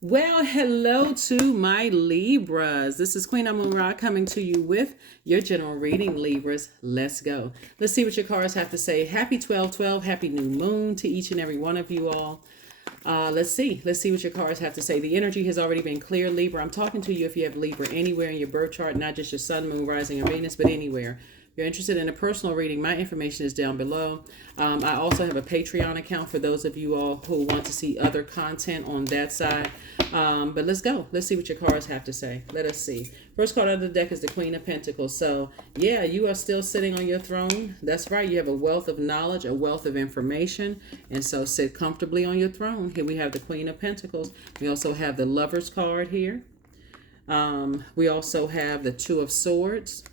Well, hello to my Libras. This is Queen Amun Ra coming to you with your general reading, Libras. Let's go. Let's see what your cards have to say. Happy 12/12. Happy new moon to each and every one of you all. Let's see. Let's see what your cards have to say. The energy has already been clear, Libra. I'm talking to you if you have Libra anywhere in your birth chart, not just your sun, moon, rising, and Venus, but anywhere. If you're interested in a personal reading, my information is down below. I also have a Patreon account for those of you all who want to see other content on that side. But let's go. Let's see what your cards have to say. Let us see. First card out of the deck is the Queen of Pentacles. So, yeah, you are still sitting on your throne. That's right. You have a wealth of knowledge, a wealth of information. And so sit comfortably on your throne. Here we have the Queen of Pentacles. We also have the Lover's card here. We also have the Two of Swords.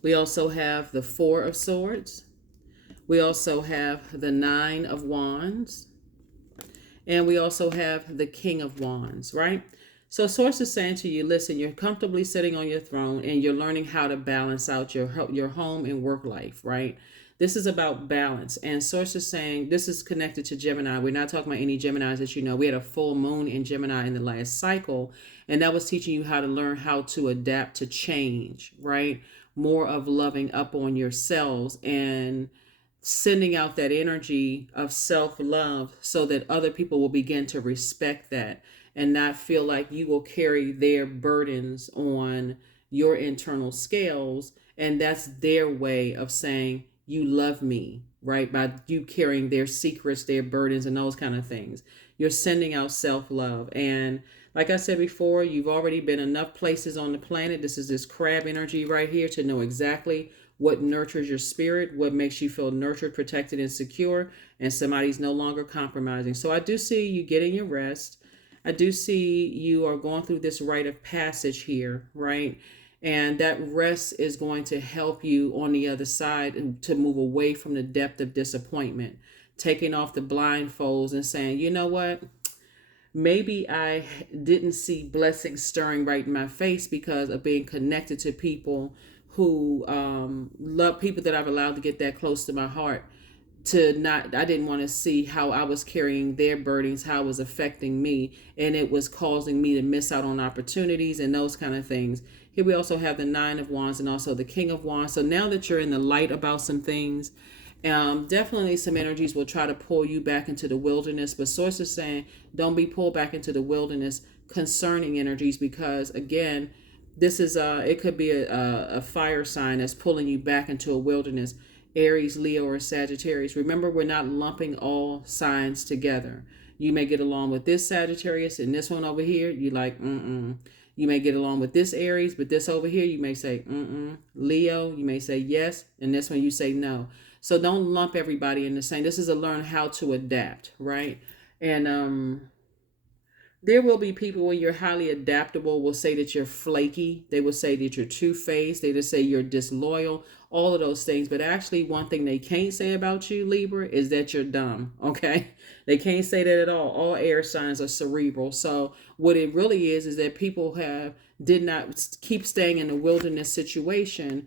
We also have the Four of Swords. We also have the Nine of Wands. And we also have the King of Wands, right? So Source is saying to you, listen, you're comfortably sitting on your throne and you're learning how to balance out your home and work life, right? This is about balance. And Source is saying, this is connected to Gemini. We're not talking about any Geminis that you know. We had a full moon in Gemini in the last cycle. And that was teaching you how to learn how to adapt to change, right? More of loving up on yourselves and sending out that energy of self-love so that other people will begin to respect that and not feel like you will carry their burdens on your internal scales. And that's their way of saying, you love me, right? By you carrying their secrets, their burdens, and those kind of things. You're sending out self-love. And like I said before, you've already been enough places on the planet. This is this crab energy right here to know exactly what nurtures your spirit, what makes you feel nurtured, protected, and secure, and somebody's no longer compromising. So I do see you getting your rest. I do see you are going through this rite of passage here, right? And that rest is going to help you on the other side and to move away from the depth of disappointment, taking off the blindfolds and saying, you know what? Maybe I didn't see blessings stirring right in my face because of being connected to people who love people that I've allowed to get that close to my heart. I didn't want to see how I was carrying their burdens, how it was affecting me, and it was causing me to miss out on opportunities and those kind of things. Here we also have the Nine of Wands and also the King of Wands. So now that you're in the light about some things, definitely some energies will try to pull you back into the wilderness, but Source is saying don't be pulled back into the wilderness concerning energies because, again, this is it could be a fire sign that's pulling you back into a wilderness. Aries, Leo, or Sagittarius. Remember, we're not lumping all signs together. You may get along with this Sagittarius and this one over here. You like, mm-mm. You may get along with this Aries, but this over here, you may say, mm-mm. Leo, you may say yes, and this one you say no. So don't lump everybody in the same. This is a learn how to adapt, right? And there will be people when you're highly adaptable will say that you're flaky. They will say that you're two-faced. They just say you're disloyal, all of those things. But actually, one thing they can't say about you, Libra, is that you're dumb, okay? They can't say that at all. All air signs are cerebral. So what it really is that people did not keep staying in the wilderness situation,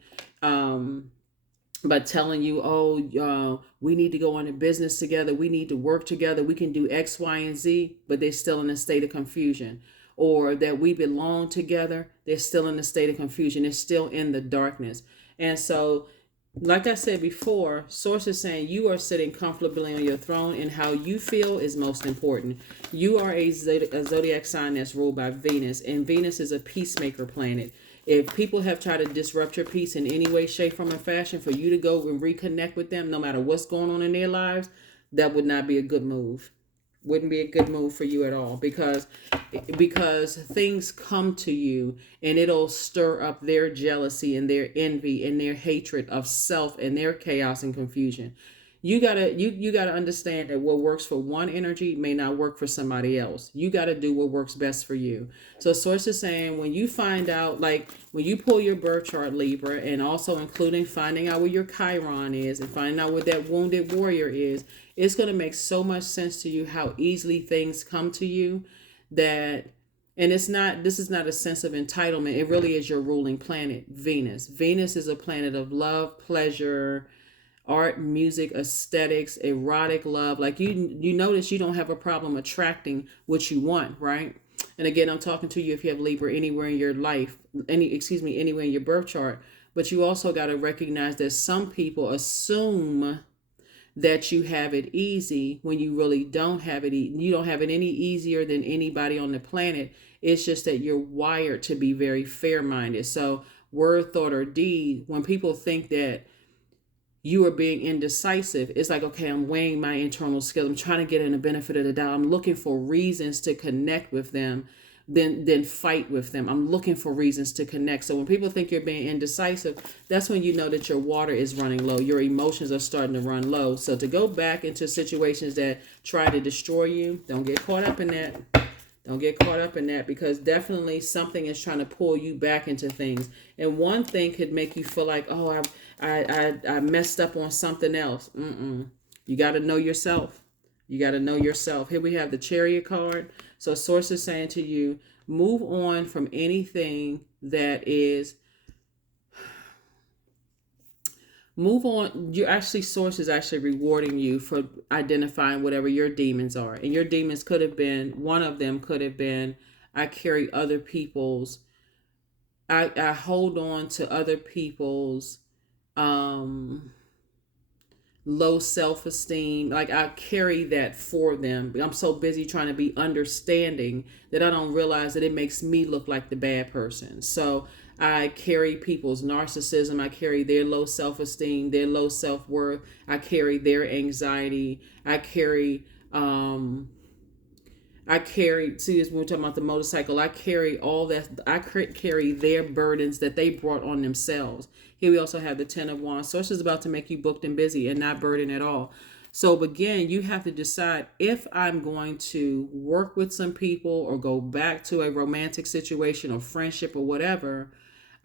but telling you, oh, we need to go into business together. We need to work together. We can do X, Y, and Z, but they're still in a state of confusion. Or that we belong together. They're still in a state of confusion. They're still in the darkness. And so, like I said before, Source is saying you are sitting comfortably on your throne and how you feel is most important. You are a zodiac sign that's ruled by Venus, and Venus is a peacemaker planet. If people have tried to disrupt your peace in any way, shape, form, or fashion, for you to go and reconnect with them, no matter what's going on in their lives, that would not be a good move. Wouldn't be a good move for you at all because things come to you and it'll stir up their jealousy and their envy and their hatred of self and their chaos and confusion. You gotta understand that what works for one energy may not work for somebody else. You gotta do what works best for you. So Source is saying when you find out, like when you pull your birth chart, Libra, and also including finding out where your Chiron is and finding out where that wounded warrior is, it's gonna make so much sense to you how easily things come to you that and this is not a sense of entitlement. It really is your ruling planet, Venus. Venus is a planet of love, pleasure, art, music, aesthetics, erotic love. Like you notice you don't have a problem attracting what you want, right? And again, I'm talking to you if you have Libra anywhere in your life, anywhere in your birth chart. But you also got to recognize that some people assume that you have it easy when you really don't have it. You don't have it any easier than anybody on the planet. It's just that you're wired to be very fair-minded. So word, thought, or deed, when people think that you are being indecisive, it's like, okay, I'm weighing my internal skills. I'm trying to get in the benefit of the doubt. I'm looking for reasons to connect with them, then fight with them. I'm looking for reasons to connect. So when people think you're being indecisive, that's when you know that your water is running low. Your emotions are starting to run low. So to go back into situations that try to destroy you, don't get caught up in that. Don't get caught up in that, because definitely something is trying to pull you back into things. And one thing could make you feel like, oh, I messed up on something else. You got to know yourself. You got to know yourself. Here we have the Chariot card. So Source is saying to you, move on from anything that is, move on. Source is actually rewarding you for identifying whatever your demons are. And your demons could have been, one of them could have been, I carry other people's, I hold on to other people's low self-esteem. Like I carry that for them. I'm so busy trying to be understanding that I don't realize that it makes me look like the bad person. So I carry people's narcissism. I carry their low self-esteem, their low self-worth. I carry their anxiety. I carry, see, as we're talking about the motorcycle, I carry all that. I carry their burdens that they brought on themselves. Here we also have the Ten of Wands. Source is about to make you booked and busy and not burden at all. So again, you have to decide if I'm going to work with some people or go back to a romantic situation or friendship or whatever.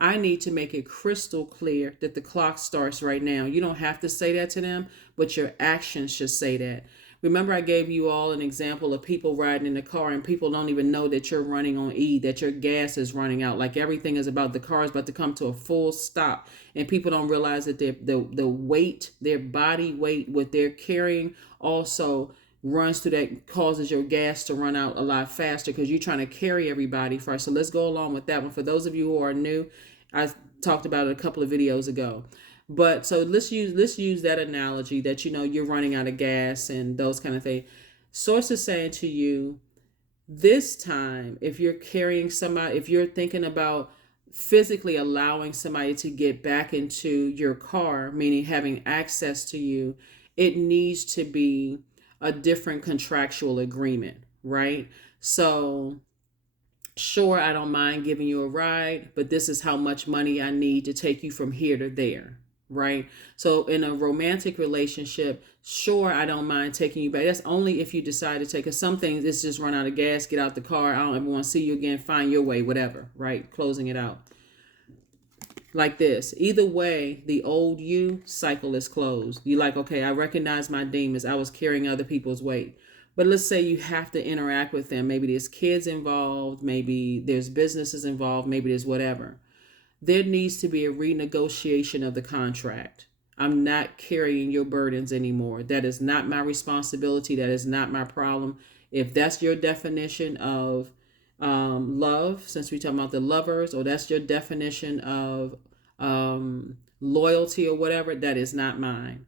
I need to make it crystal clear that the clock starts right now. You don't have to say that to them, but your actions should say that. Remember, I gave you all an example of people riding in the car and people don't even know that you're running on E, that your gas is running out. Like everything is about, the car is about to come to a full stop. And people don't realize that the weight, their body weight, what they're carrying also runs through that, causes your gas to run out a lot faster because you're trying to carry everybody first. So let's go along with that one. For those of you who are new, I talked about it a couple of videos ago. But so let's use that analogy that, you're running out of gas and those kind of things. Source is saying to you, this time, if you're carrying somebody, if you're thinking about physically allowing somebody to get back into your car, meaning having access to you, it needs to be a different contractual agreement, right? So sure, I don't mind giving you a ride, but this is how much money I need to take you from here to there. Right? So in a romantic relationship, sure, I don't mind taking you back. That's only if you decide to take, because some things, it's just run out of gas, get out the car, I don't ever want to see you again, find your way, whatever, right? Closing it out. Like this. Either way, the old you cycle is closed. You like, okay, I recognize my demons. I was carrying other people's weight. But let's say you have to interact with them. Maybe there's kids involved. Maybe there's businesses involved. Maybe there's whatever. There needs to be a renegotiation of the contract. I'm not carrying your burdens anymore. That is not my responsibility. That is not my problem. If that's your definition of love, since we're talking about the lovers, or that's your definition of loyalty or whatever, that is not mine.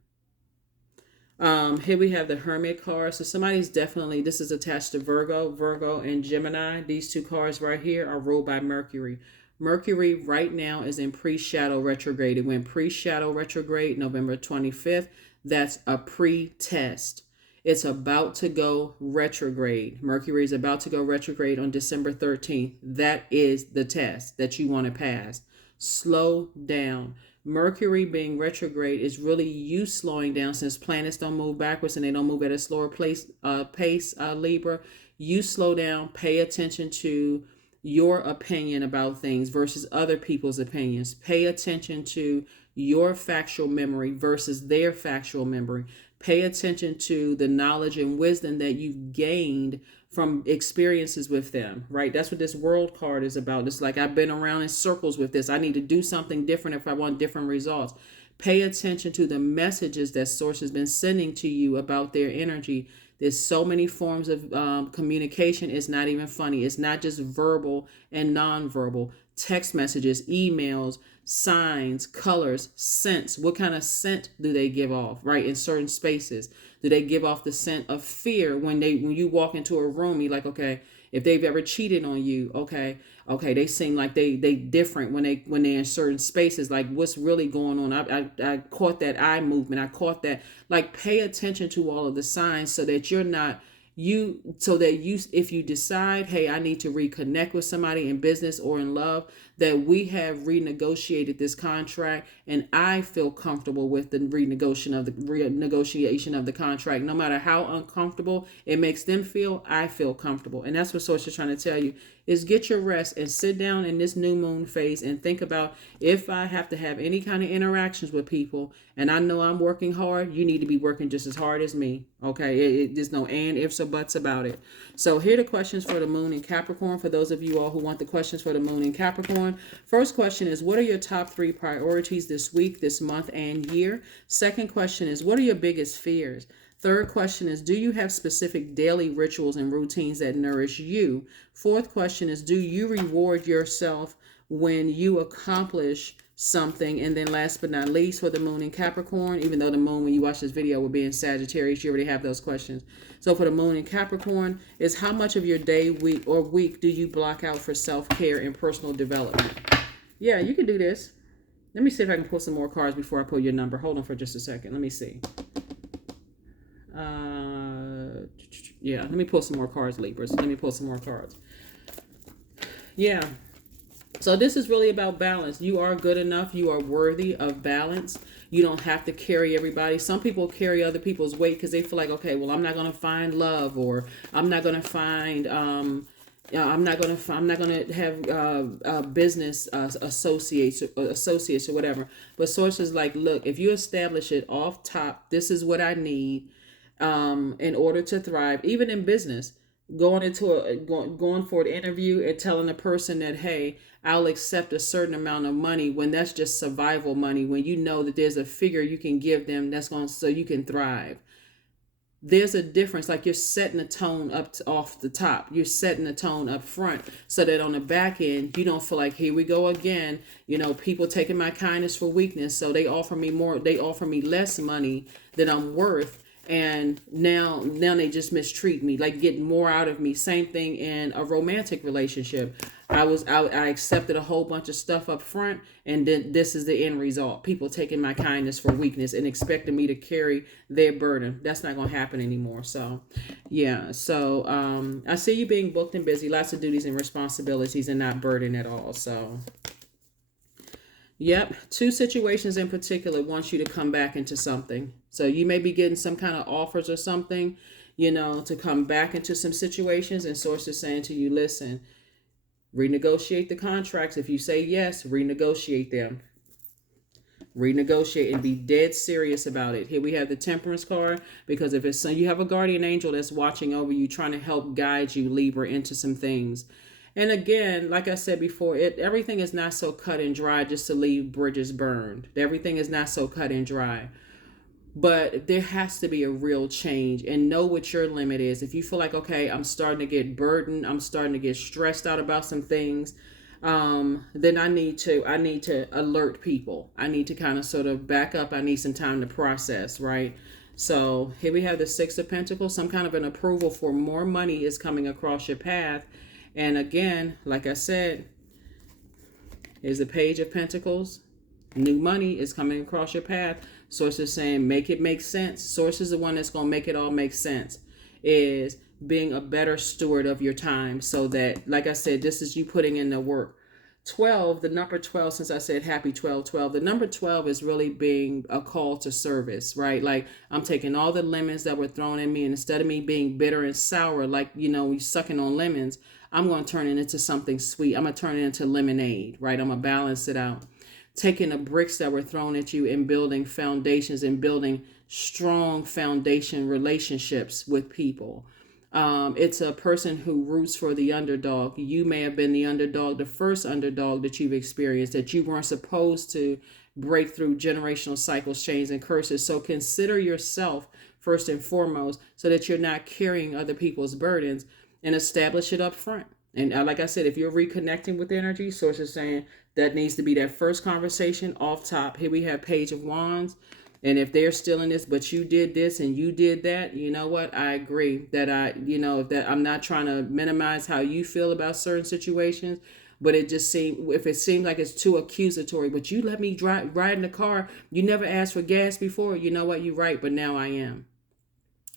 Here we have the Hermit card. So somebody's definitely, this is attached to Virgo and Gemini. These two cards right here are ruled by Mercury. Mercury right now is in pre-shadow retrograde. It went pre-shadow retrograde November 25th. That's a pre-test. It's about to go retrograde. Mercury is about to go retrograde on December 13th. That is the test that you want to pass. Slow down. Mercury being retrograde is really you slowing down, since planets don't move backwards and they don't move at a slower pace, Libra. You slow down, pay attention to your opinion about things versus other people's opinions. Pay attention to your factual memory versus their factual memory. Pay attention to the knowledge and wisdom that you've gained from experiences with them, right? That's what this World card is about. It's like, I've been around in circles with this. I need to do something different if I want different results. Pay attention to the messages that source has been sending to you about their energy. There's so many forms of communication. It's not even funny. It's not just verbal and nonverbal. Text messages, emails, signs, colors, scents. What kind of scent do they give off, right? In certain spaces, do they give off the scent of fear when you walk into a room? You're like, okay, if they've ever cheated on you, okay, they seem like they different when they're in certain spaces. Like, what's really going on? I caught that eye movement. I caught that. Like, pay attention to all of the signs so that you're not if you decide, hey, I need to reconnect with somebody in business or in love, that we have renegotiated this contract and I feel comfortable with the renegotiation of the contract. No matter how uncomfortable it makes them feel, I feel comfortable. And that's what Source is trying to tell you, is get your rest and sit down in this new moon phase and think about, if I have to have any kind of interactions with people and I know I'm working hard, you need to be working just as hard as me. Okay, there's no and, ifs, or buts about it. So here are the questions for the moon in Capricorn. For those of you all who want the questions for the moon in Capricorn, first question is, what are your top 3 priorities this week, this month, and year? Second question is, what are your biggest fears? Third question is, do you have specific daily rituals and routines that nourish you? Fourth question is, do you reward yourself when you accomplish something? And then last but not least, for the moon in Capricorn, even though the moon, when you watch this video, will be in Sagittarius, you already have those questions. So for the moon in Capricorn is, how much of your day, week do you block out for self-care and personal development? Yeah, you can do this. Let me see if I can pull some more cards before I pull your number. Hold on for just a second. Let me see. Yeah, let me pull some more cards, Libras. Let me pull some more cards. Yeah. So this is really about balance. You are good enough. You are worthy of balance. You don't have to carry everybody. Some people carry other people's weight because they feel like, okay, well, I'm not going to find love, or I'm not going to find, I'm not going to have business associates or whatever. But Source is like, look, if you establish it off top, this is what I need in order to thrive, even in business. Going for an interview and telling a person that, hey, I'll accept a certain amount of money, when that's just survival money, when you know that there's a figure you can give them that's going so you can thrive. There's a difference. Like, you're setting the tone off the top. You're setting the tone up front so that on the back end, you don't feel like, here we go again. People taking my kindness for weakness. So they offer me less money than I'm worth. And now they just mistreat me, like getting more out of me. Same thing in a romantic relationship. I accepted a whole bunch of stuff up front, and then this is the end result. People taking my kindness for weakness and expecting me to carry their burden. That's not going to happen anymore. So, yeah. So, I see you being booked and busy, lots of duties and responsibilities, and not burden at all. So, yep. 2 situations in particular want you to come back into something. So you may be getting some kind of offers or something, to come back into some situations, and Source is saying to you, listen, renegotiate the contracts. If you say yes, renegotiate them. Renegotiate and be dead serious about it. Here we have the Temperance card, because if it's you have a guardian angel that's watching over you, trying to help guide you, Libra, into some things. And again, like I said before, everything is not so cut and dry just to leave bridges burned. Everything is not so cut and dry. But there has to be a real change, and know what your limit is. If you feel like, okay, I'm starting to get burdened, I'm starting to get stressed out about some things, then I need to alert people. I need to kind of sort of back up. I need some time to process, right? So here we have the 6 of Pentacles. Some kind of an approval for more money is coming across your path. And again, like I said, here's the Page of Pentacles. New money is coming across your path. Source is saying, make it make sense. Source is the one that's going to make it all make sense. Is being a better steward of your time, so that, like I said, this is you putting in the work. 12, the number 12, since I said happy 12-12, the number 12 is really being a call to service, right? Like, I'm taking all the lemons that were thrown at me, and instead of me being bitter and sour, like, we sucking on lemons, I'm going to turn it into something sweet. I'm going to turn it into lemonade, right? I'm going to balance it out. Taking the bricks that were thrown at you and building foundations and building strong foundation relationships with people. It's a person who roots for the underdog. You may have been the underdog, the first underdog that you've experienced, that you weren't supposed to break through generational cycles, chains, and curses. So consider yourself first and foremost so that you're not carrying other people's burdens, and establish it up front. And like I said, if you're reconnecting with the energy, source is saying that needs to be that first conversation off top. Here we have Page of Wands. And if they're still in this, but you did this and you did that, you know what? I agree that that I'm not trying to minimize how you feel about certain situations, but it just if it seems like it's too accusatory, but you let me ride in the car, you never asked for gas before, you know what? You're right, but now I am.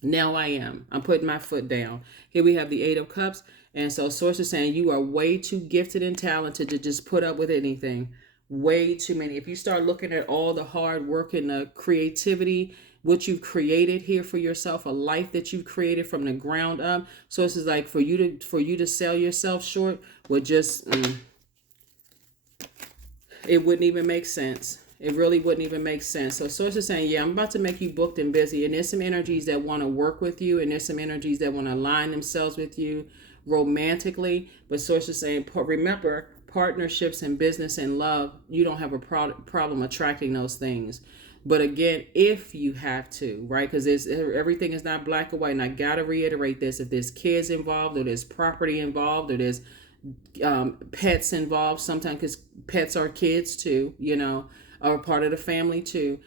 Now I am. I'm putting my foot down. Here we have the Eight of Cups. And so source is saying you are way too gifted and talented to just put up with anything. Way too many. If you start looking at all the hard work and the creativity, what you've created here for yourself, a life that you've created from the ground up. So this is like for you to sell yourself short would just it wouldn't even make sense. It really wouldn't even make sense. So source is saying, yeah, I'm about to make you booked and busy. And there's some energies that want to work with you. And there's some energies that want to align themselves with you romantically. But source is saying, remember, partnerships and business and love, you don't have a problem attracting those things. But again, if you have to, right? Because everything is not black or white. And I got to reiterate this. If there's kids involved or there's property involved or there's pets involved, sometimes because pets are kids too, are part of the family too.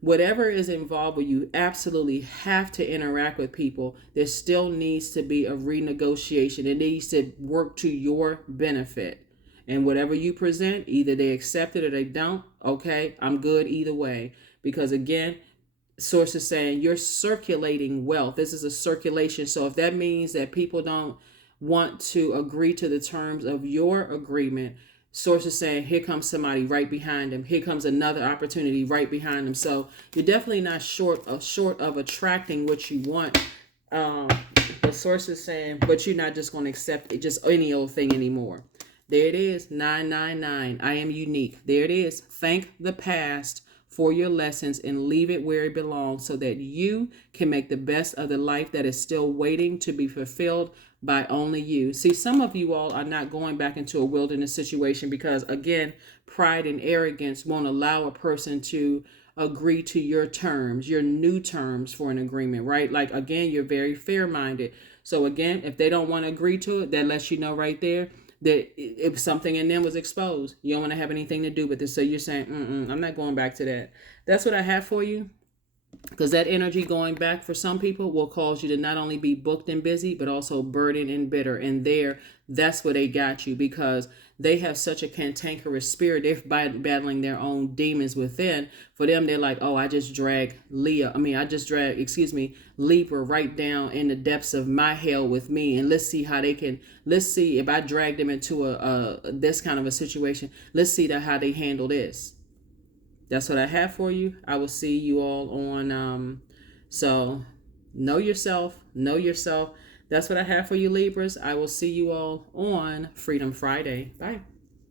Whatever is involved where you absolutely have to interact with people, there still needs to be a renegotiation. It needs to work to your benefit. And whatever you present, either they accept it or they don't. Okay, I'm good either way. Because again, source is saying you're circulating wealth. This is a circulation. So if that means that people don't want to agree to the terms of your agreement, source is saying here comes somebody right behind them. Here comes another opportunity right behind them. So you're definitely not short of attracting what you want. The source is saying, but you're not just going to accept it, just any old thing anymore. There it is, 999. I am unique. There it is. Thank the past for your lessons and leave it where it belongs so that you can make the best of the life that is still waiting to be fulfilled by only you. See, some of you all are not going back into a wilderness situation because, again, pride and arrogance won't allow a person to agree to your terms, your new terms for an agreement, right? Like, again, you're very fair-minded. So, again, if they don't want to agree to it, that lets you know right there that if something in them was exposed, you don't want to have anything to do with it. So you're saying, I'm not going back to that. That's what I have for you. Because that energy going back for some people will cause you to not only be booked and busy, but also burdened and bitter. And that's where they got you, because they have such a cantankerous spirit. They're battling their own demons within. For them, they're like, oh, I just dragged Libra right down in the depths of my hell with me. And let's see if I drag them into this kind of a situation, let's see how they handle this. That's what I have for you. I will see you all on, so know yourself. That's what I have for you, Libras. I will see you all on Freedom Friday. Bye.